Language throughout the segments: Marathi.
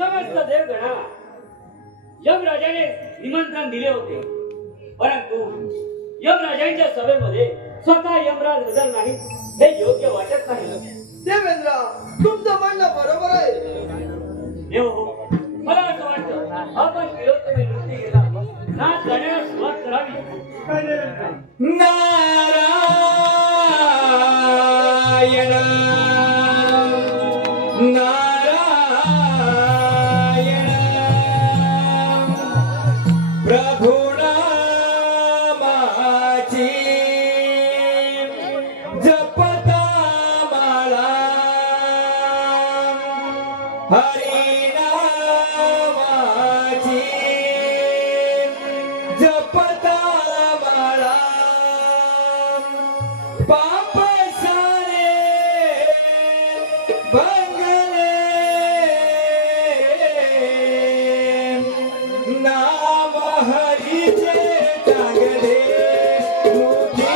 समस्त देवगणा यमराजाने निमंत्रण दिले होते, परंतु यमराजांच्या सभेमध्ये स्वतः यमराज हजर नाही हे योग्य वाटत नाही. देवेंद्र, तुमचं म्हणणं बरोबर आहे. देव, मला असं वाटतं आपण विरोधी नृत्य केला नाच गाण्याला सुरुवात करावी. नारायण नारायण प्रभु नामाची जपता माळा हरी नामाची जपता माळा पाप सारे भंगले नाम हरीचे चांगले मोठी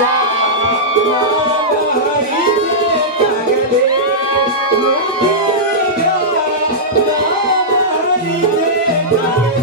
नाम हरीचे चांगले मोठी नाम हरीचे चांगले.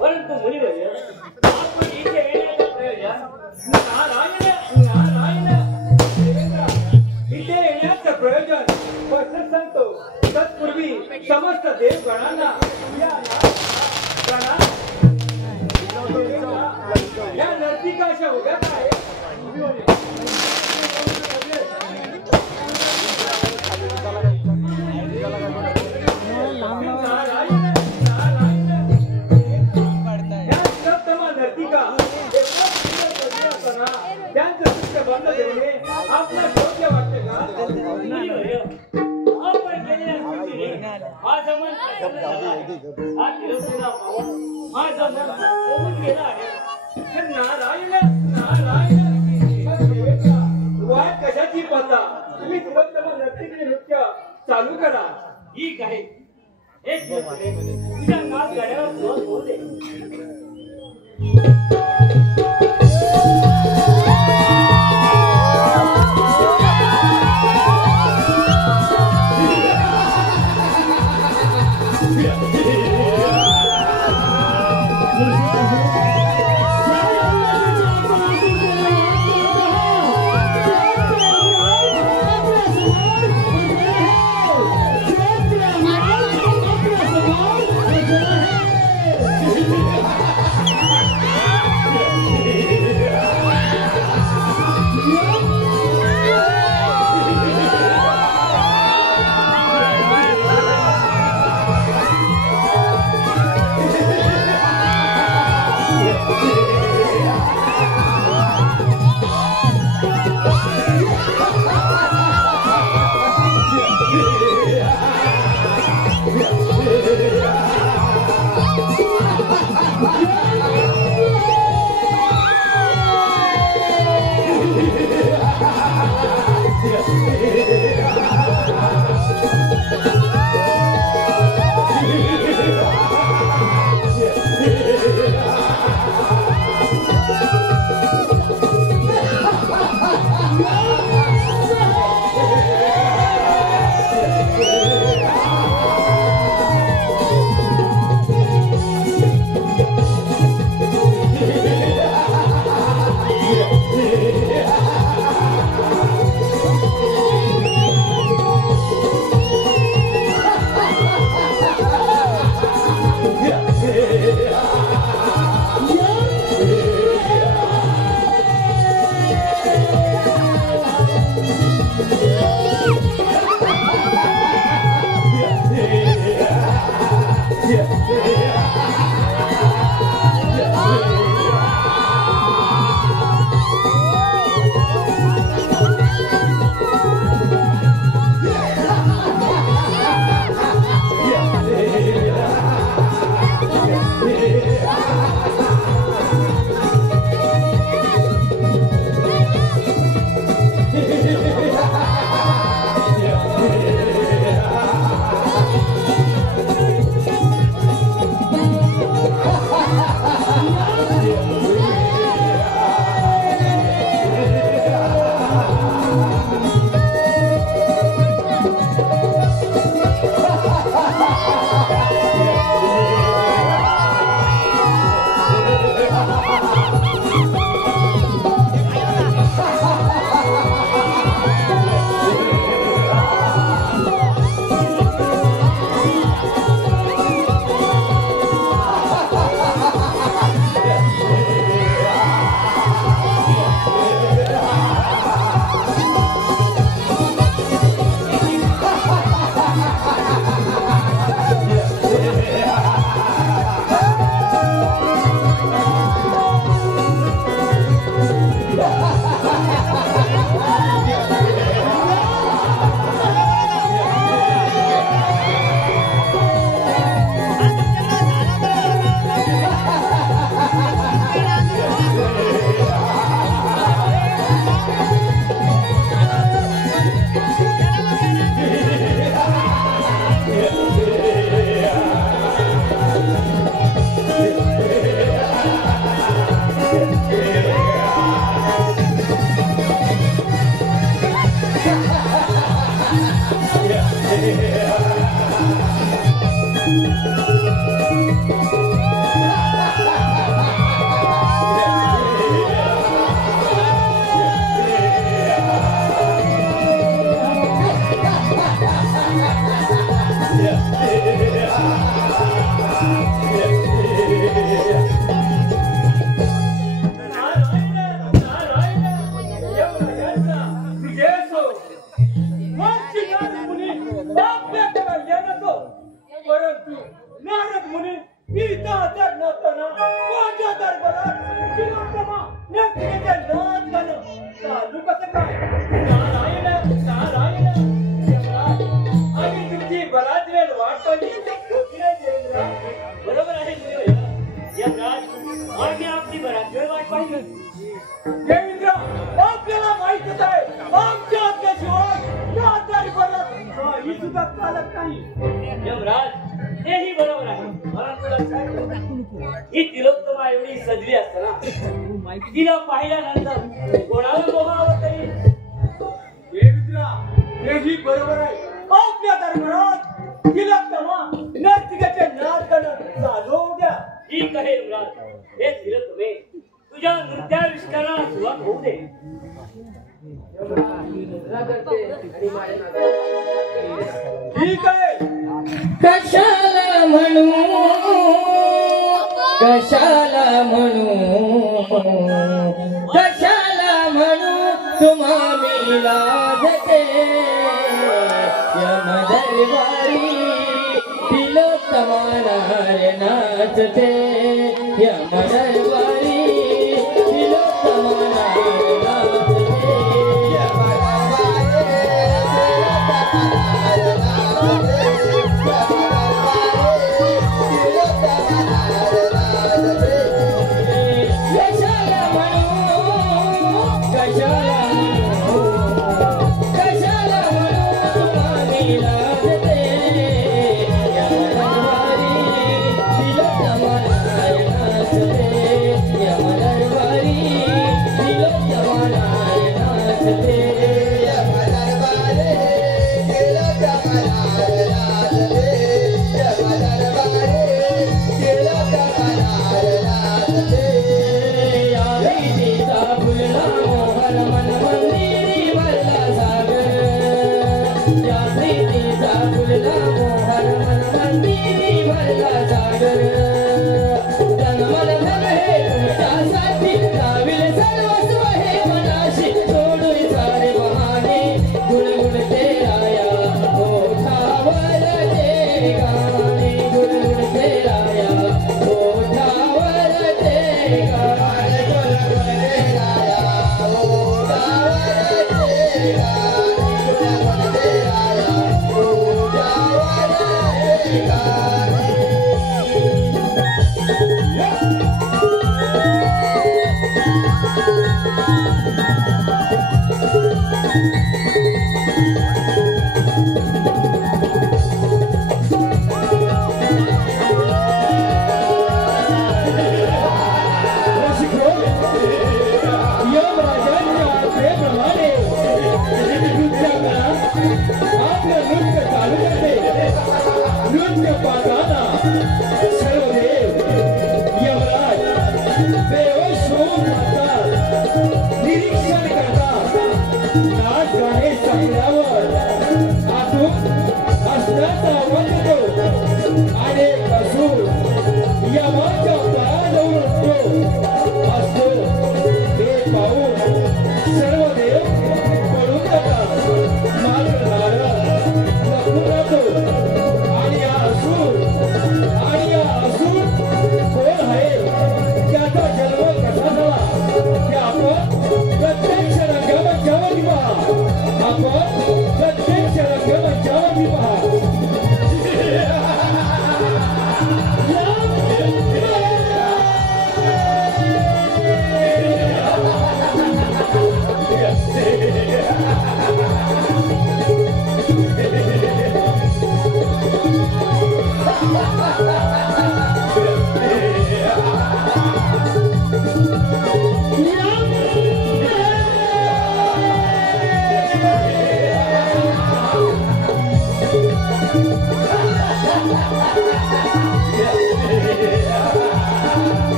परंतु मुनिवर्य, आपण इथे येण्याचं प्रयोजन इथे येण्याचं प्रयोजन स्पष्ट सांगतो. तत्पूर्वी समस्त देवगणांना या नर्तिकाच्या उभ्या आहे. त्यांचं दृश्य बंद ठेवणे आपला योग्य वाटते का? आपण केलेल्या कृतीने माझं मन हा तिरस्कार पाहून माझं मन सोडून गेलं आहे. नारायण नारायण वाट कशाची पता? तुम्ही तुरंत नर्तिकी नृत्य चालू करा. ठीक आहे, एक दिवस तुझ्या नाच गाण्याला सुरुवात होऊ दे. परंतु नारद मुनी इथं हजर नसताना माझ्या दरबारात शिरोत्तमा नक्कीचे नाच गाणं चालू कसं काय? नारायण नारायण यमराज, आम्ही तुमची बराच वेळ वाट पाहिली होती ना देवेंद्र? बरोबर आहे यमराज, आम्ही आपली बराच वेळ वाट पाहिली. देवेंद्र, आपल्याला माहितच आहे आमच्या आज्ञेशिवाय या दरबारात काही सुद्धा चालत नाही. यमराज, तेही बरोबर आहे. परंतु लक्षात ठेवा, ही तिलोत्तमा एवढी सजली असताना तिला पाहिल्यानंतर कोणाला मोहावं तरी. देवेंद्र, तेही बरोबर आहे. आपल्या दरबारात तिलोत्तमा नर्तिकेचे नाच गाणं चालू होऊ द्या. ठीक आहे यमराज, हे तिलोत्तमे तुझ्या नृत्याविष्काराला सुरुवात होऊ दे. ठीक आहे. कशाला म्हणू कशाला म्हणू कशाला म्हणू तुम्हा मी लाजते यम दरबारी तिलोत्तमा नार नाचते यम दरबारी तिलोत्तमा नार नाचते यम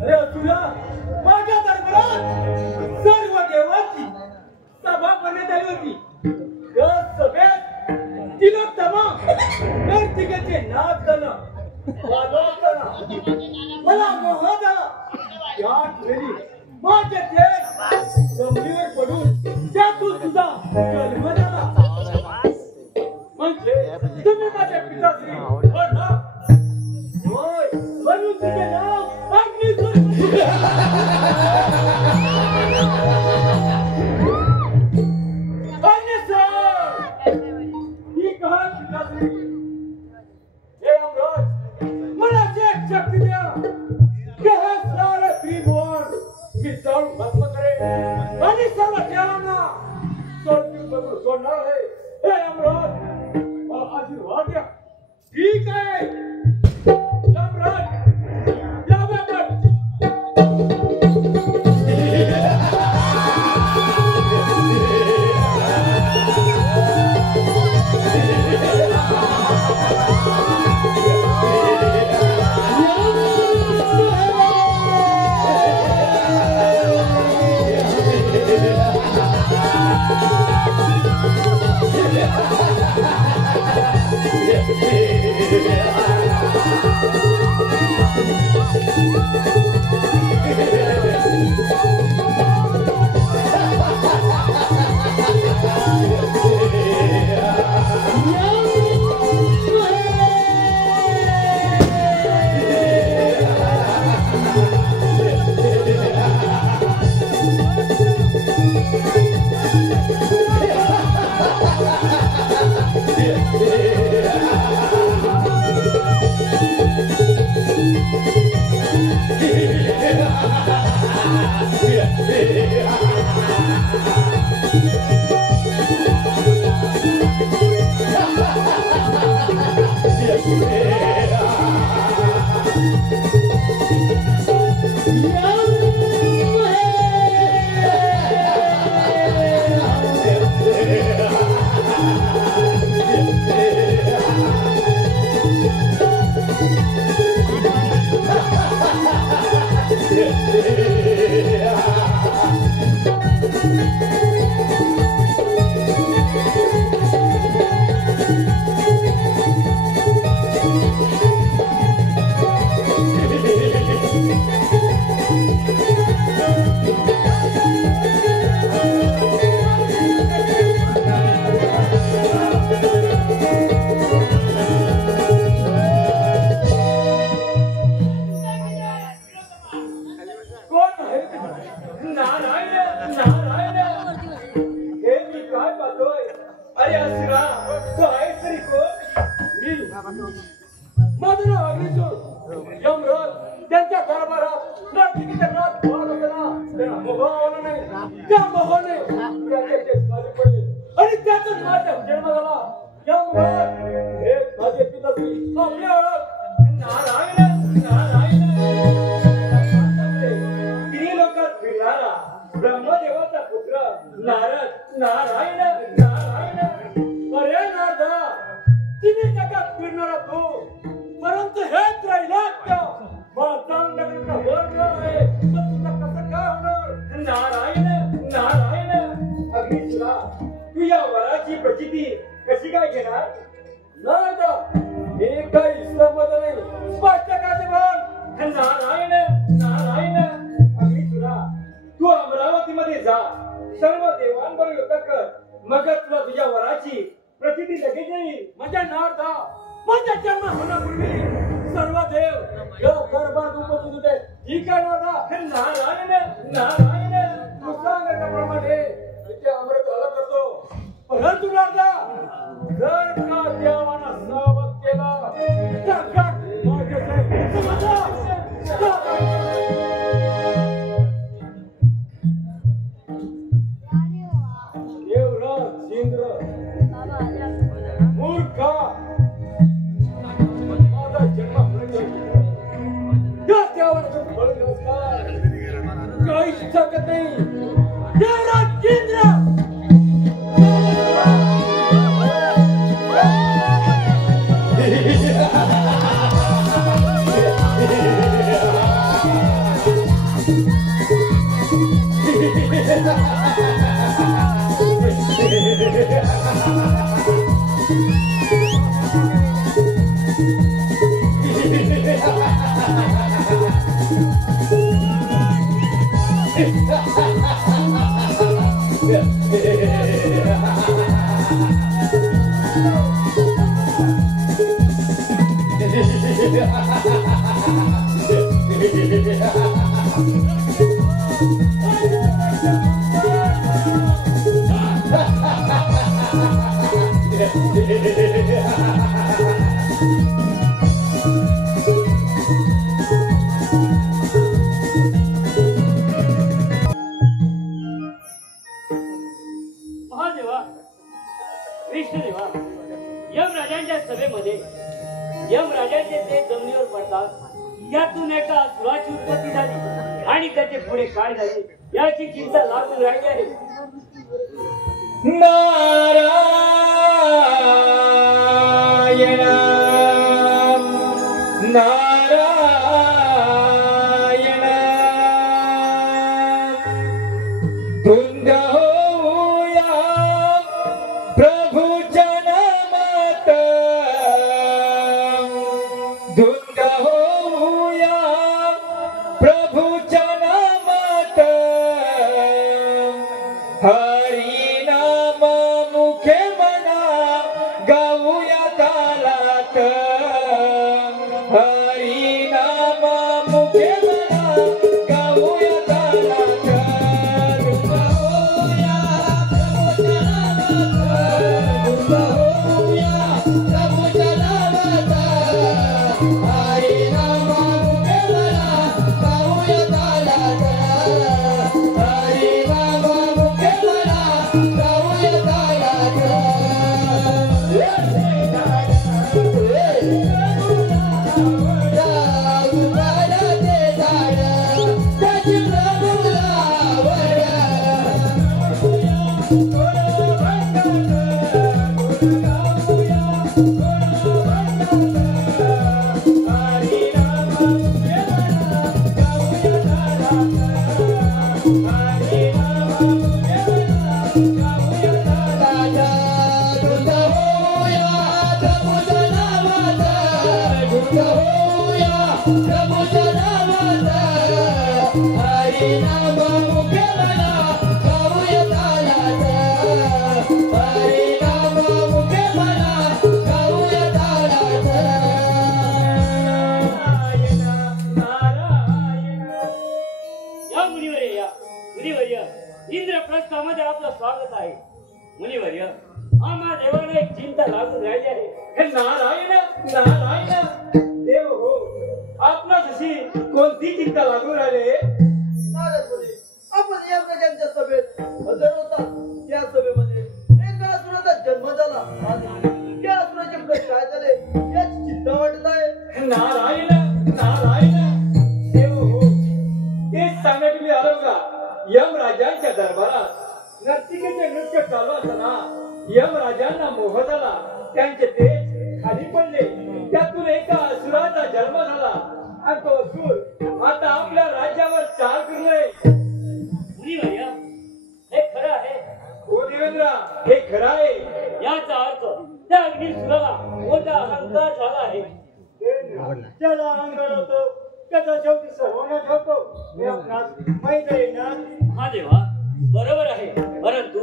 अरे तुला माझ्या दरबारात सर्व देवाची सभा करण्यात आली होती. त्या सभेत तिलोत्तमा नर्तिकेचे नाच झालं. मला मोह झाला. त्याच वेळी माझे तेज जमिनीवर पडून त्यातून तुझा जन्म झाला. म्हणजे तुम्ही माझ्या पिताश्री हो ना? होय, म्हणून तुझे नाव अग्निसूर्य. ही कहाण पिताश्री. हे अमराज, मला एक शक्ती द्या की हे सारे त्रिभुवन मी जाऊन भस्म करेन आणि सर्व देवांना सोडणार आहे. हे अमराज, मला आशीर्वाद द्या. ठीक आहे अमराज, या बाबा. ब्रह्मदेवाचा पुत्र नारद नारायण नारायण. अरे नारदा, तिने जगात फिरणारा तू, परंतु हे त्रैलोक्य मातांगणचा वर्ग आहे. तुझं कसं काय होणार? नारायण नारायण. अग्निसुरा, तू या वराची प्रचिती कशी काय घेणार? नारदा, मी काही समज नाही, स्पष्ट काय बोल. नारायण नारायण. अग्निसुरा, तू अमरावती मध्ये जा, सर्व देवांवर युद्ध कर, मग तुला तुझ्या वराची प्रचिती लगेच येईल. माझ्या नारदा, माझ्या जन्म होण्यापूर्वी सर्व देव या दरबार उपस्थित होते. ठीक आहे नारदा? नारायण नारायण. तू सांगितल्याप्रमाणे तिथे अमृत आला करतो. परंतु नारदा, जर का देवाना सावध केला तर देवराज इंद्र मूर्खा, माझा जन्म काही शकत नाही. देवराज इंद्र महादेवा, विष्णुदेवा, यमराजांच्या सभेमध्ये यमराजांचे ते जमिनीवर पडतात. यातून एका असुराची उत्पत्ती झाली आणि त्याचे पुढे काय झाले याची चिंता लागून राहिली आहे. नारायण नारायण धुंद होऊया प्रभूच्या नामात, धुंद होऊया प्रभूच्या नामात, हरी नाम मुखे मना गाऊया तालात, हरी नाम मुखे मना गाऊया तालात, धुंद होऊया प्रभूच्या नामात, धुंद होऊया प्रभूच्या नामात, हरी नाम मुखे मना गाऊया तालात, हरी नाम मुखे मना गाऊया तालात. या मुनिवर्य, मुनिवर्य, इंद्रप्रस्थामध्ये आपलं स्वागत आहे. मुनिवर्य, आम्हा देवाला एक चिंता लागून राहिली आहे. हे नारायण नारायण देव हो, आपणास अशी कोणती चिंता लागू राहिले? नारद मुनी, आपण या प्रजांच्या सभेत हजर होता. त्या सभेमध्ये एका असुराचा जन्म झाला आणि त्या असुराचे पुढे काय झाले याची चिंता वाटत आहे. नारायण नारायण देव हो, तेच सांगण्यात मी आलो का? यमराजांच्या दरबारात नर्तिकेचे नृत्य चालू असताना यमराजांना मोह झाला, त्यांचे तेज खाली पडले. त्यातून एका असुराचा जन्म झाला आणि तो असुर आता आपल्या राज्यावर चाल करतोय. मुनिवर्य, हे खरं आहे. हो देवेंद्र, हे खरं आहे. याचा अर्थ त्या अग्निसुराला मोठा अहंकार झाला आहे. ज्याला अहंकार होतो त्याचा शेवटी सर्वांनाच होतो, हे आपणास माहित आहे ना? हा देवा, बरोबर आहे. परंतु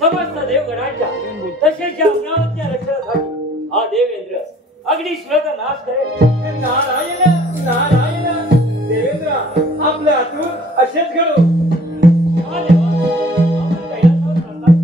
समस्त देवगणांच्या तसेच या अमरावतीच्या रक्षणासाठी हा देवेंद्र अग्निसुराचा नाश करेल. नारायण नारायण देवेंद्र, आपल्या हातून असेच घडो. हा देवा, आपण कैलासावर प्रस्थान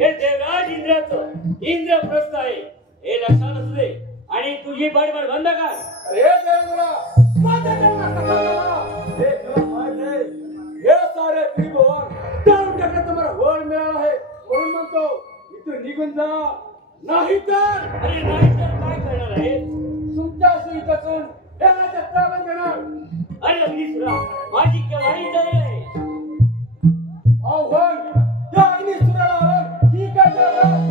हे देवराज इंद्रप्रस्थ आहे हे लक्षात असू दे आणि तुझी बडबड बंद कर. अरे देवेंद्रा, माझा जन्म कसा झाला हे तुला माहित आहे. हे सारे त्रिभुवन जाणून टाकण्याचा मला वर मिळाला आहे. म्हणून म्हणतो इथून निघून जा, नाही तर अरे नाही तर काय करणार आहे? तुमच्या सुईपासून हे राज्य ताब्यात घेणार. अरे अग्निसुरा, माझी केवाडी झाली आहे. आव्हान या अग्निसुराला आव्हान ही काय करणार?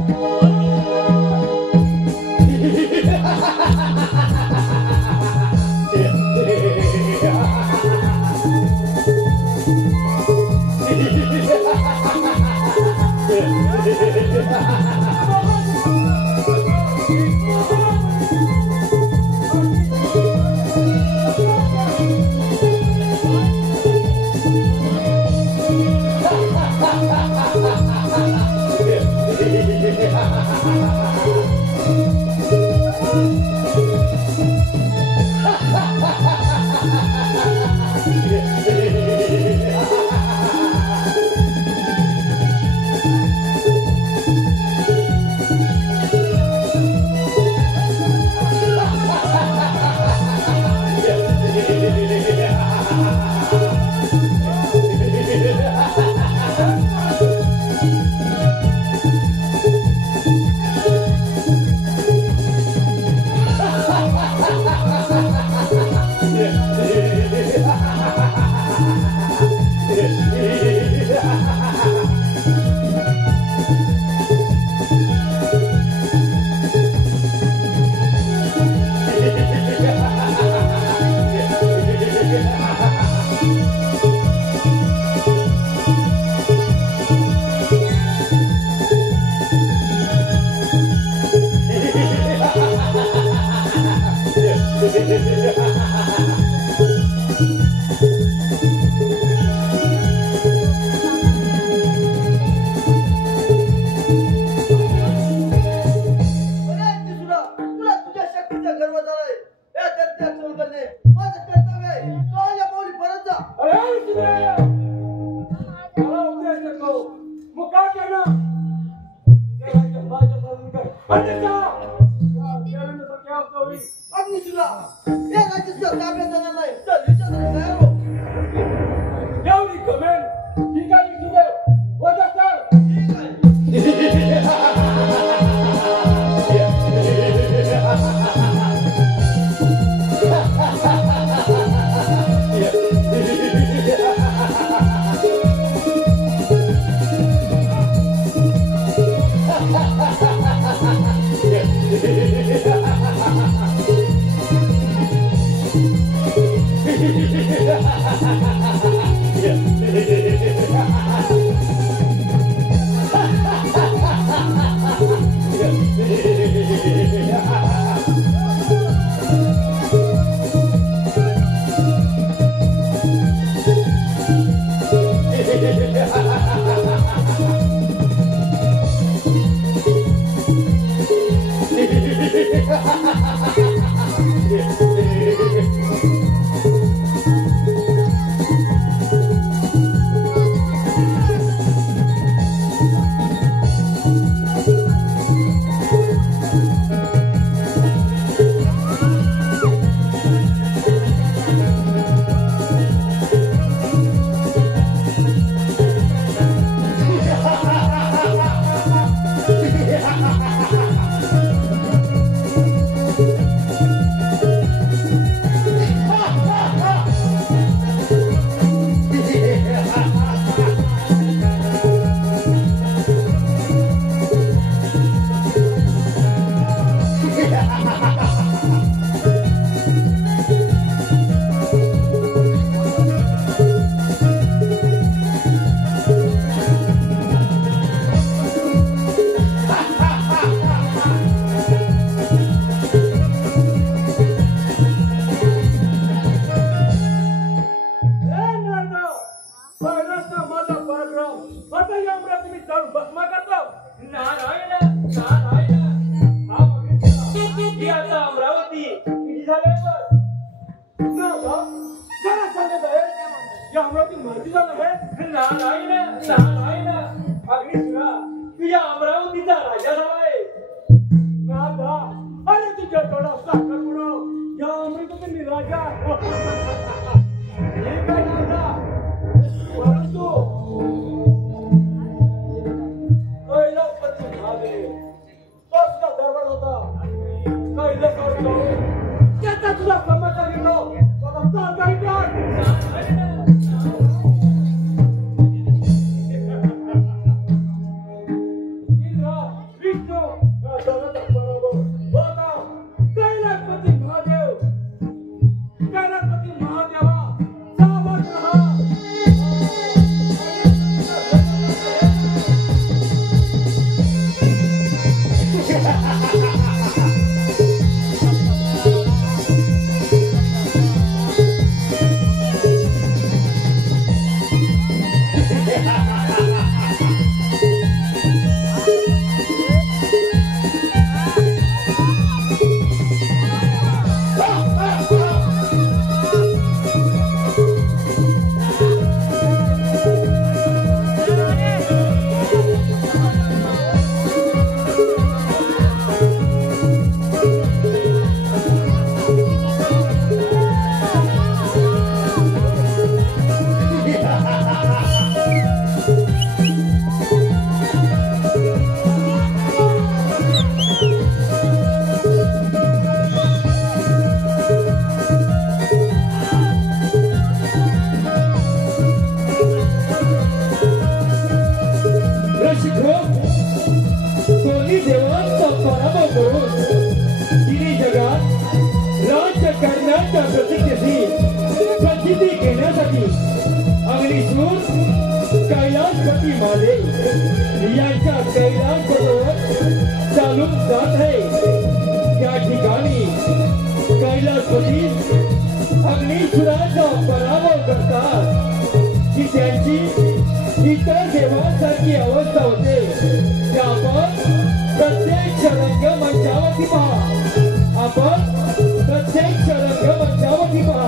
अमरावती माहिती झालं आहे. नारायण नारायण अग्नि मित्रा तुझ्या अमरावतीचा राजा झालाय राधा. अरे तुझ्या थोडा साखर पुरव या अमृताचा मी राजा. हे काय राधा परंतु कैलासपती महादेव तो सुद्धा दरबार होता. कैलासावर जाऊन त्याचा तुझा समाचार घेतो. काय कैलासपती महादेव यांच्या कैलास चालून जात आहे. त्या ठिकाणी कैलासपती अग्निसुराचा पराभव करतात की त्यांची इतर देवांसारखी अवस्था होते. ते आपण प्रत्यक्ष रंगमंचावरती पहा. आपण प्रत्यक्ष रंगमंचावरती पहा.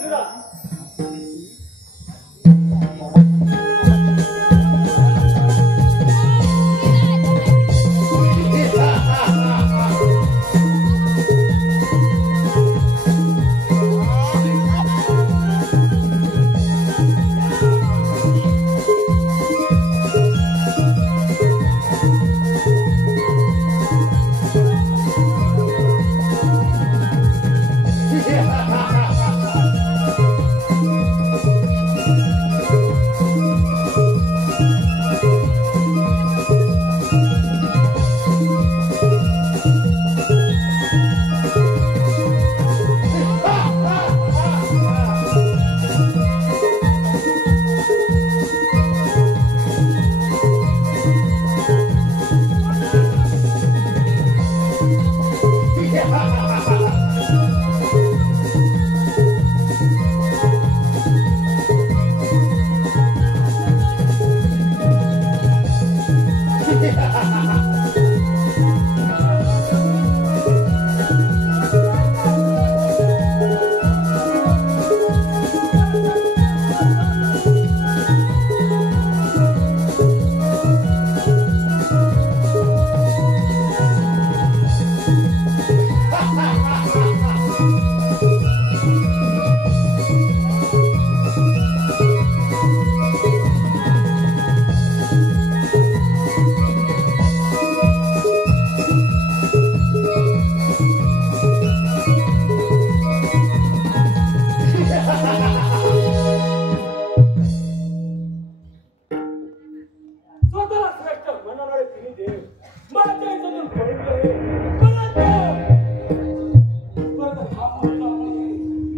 सुद्धा स्वतःला श्रेष्ठ म्हणणारे तिन्ही देव माझ्या इथून पडून गेले.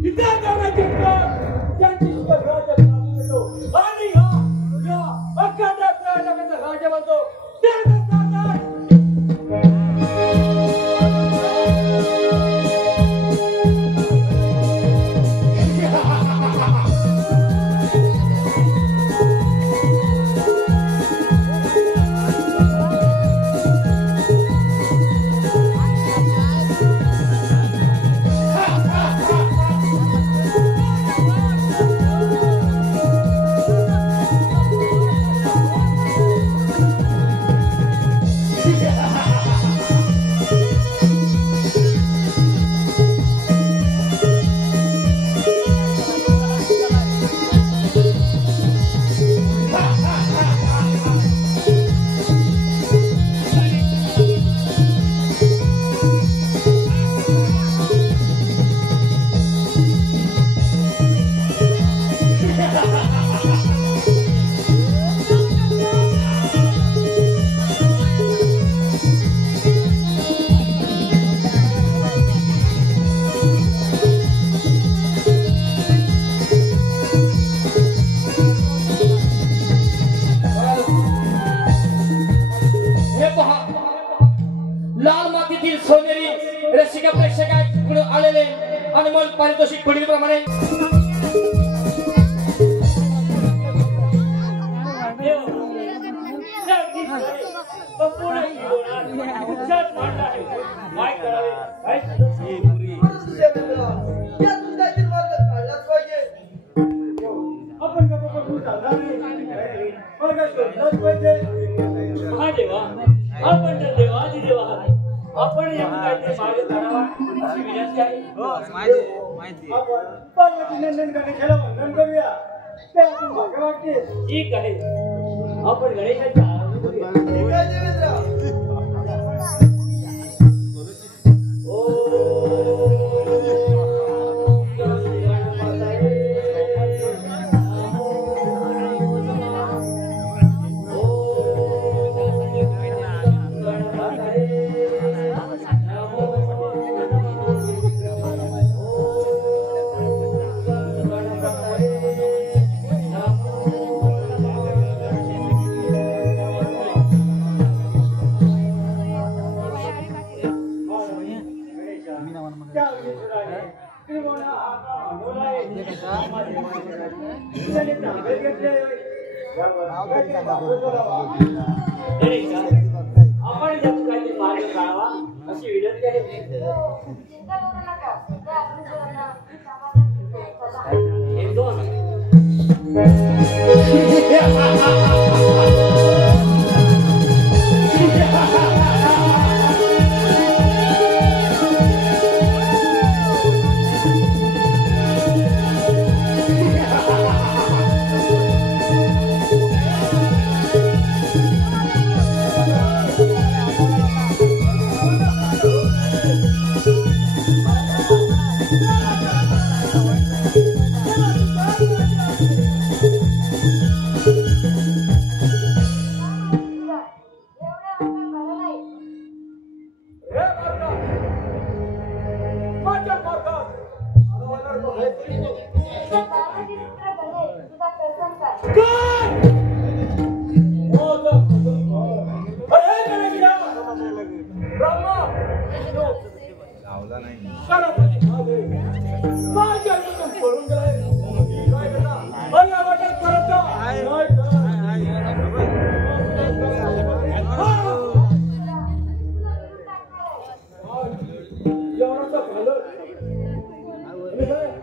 इथे जाण्याची त्यांची आणि या अख्ख्या जगाचा राजा बनतो ते लाल मातीतील सोनेरी रसिका प्रेक्षकांकडून आलेले अनमोल पारितोषिक पुढीलप्रमाणे. आपण महादेवा आपण तर देवादी देव आहात. आपण या काहीतरी मार्ग काढावा अशी विनंती आहे. आपण पार्वती नंदन गणेशाला वंदन करूया. ते आपण भाग्य वाटते. ठीक आहे आपण गणेशाच्या आराधना करूया. ठीक आहे देवेंद्र. आपण त्यातून काहीतरी मार्ग काढावा अशी विनंती आहे. काय माझा कुटुंब अरे गणगिरा ब्रह्मा लावला नाही गणपती महादेव काय जन्म पळून गेलाय काय करता अरे वाटत करत जा नाही एवढं झालं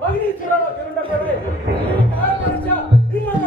अगदी सुराला घेऊन टाकले काय करायच्या हिम्मत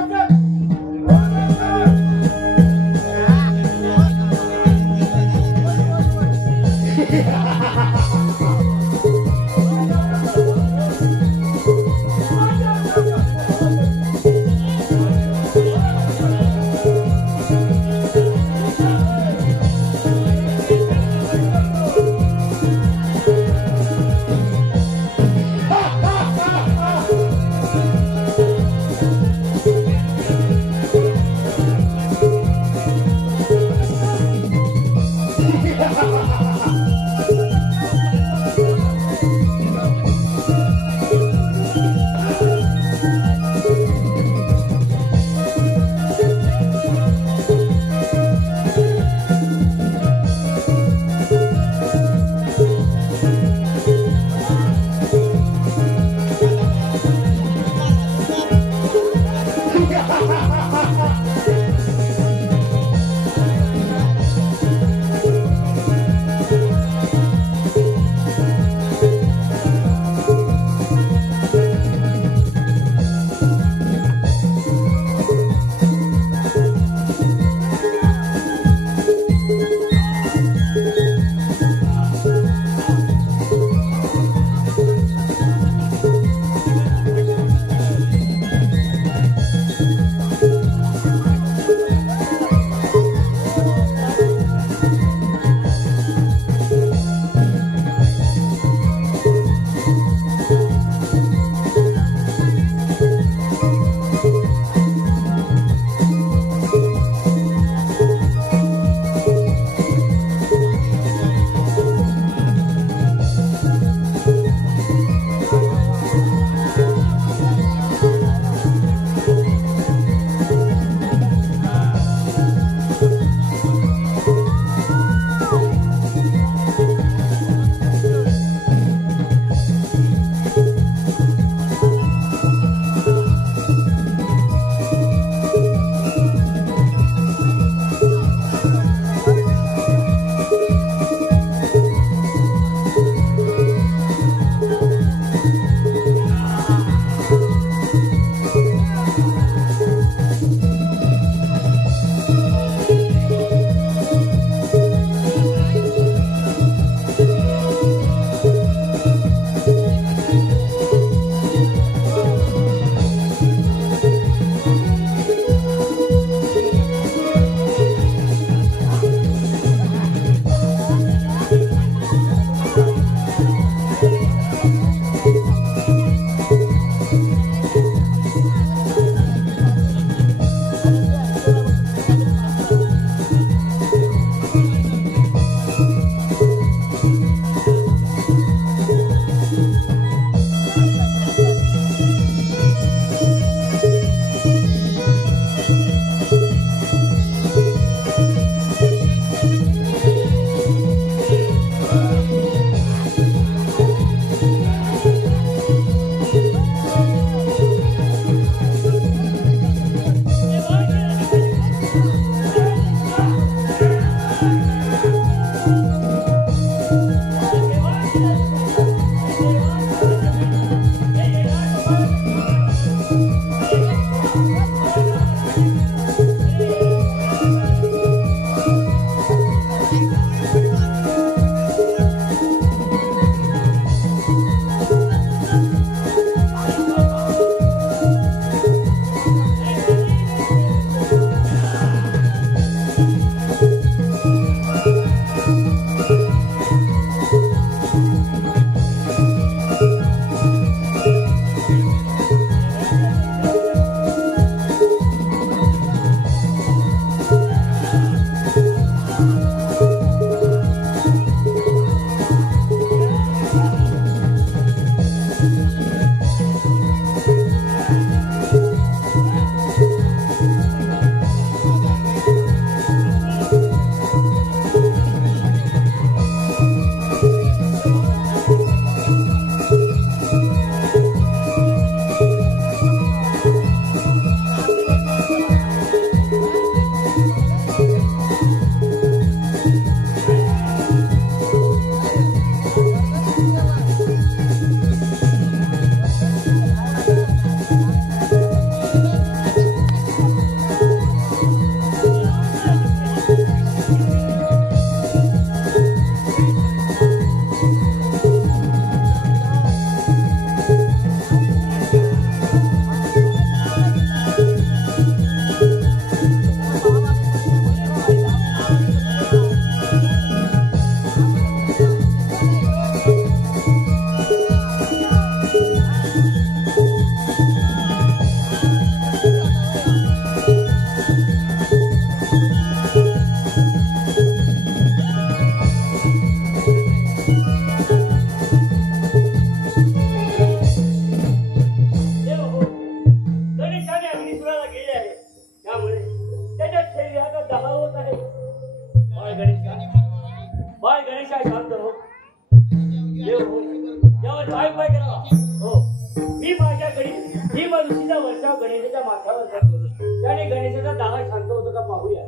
ऋषीचा वर्षाव गणेशाच्या माथ्यावर जातो. त्याने गणेशाचा दावा शांत होतो का पाहूया.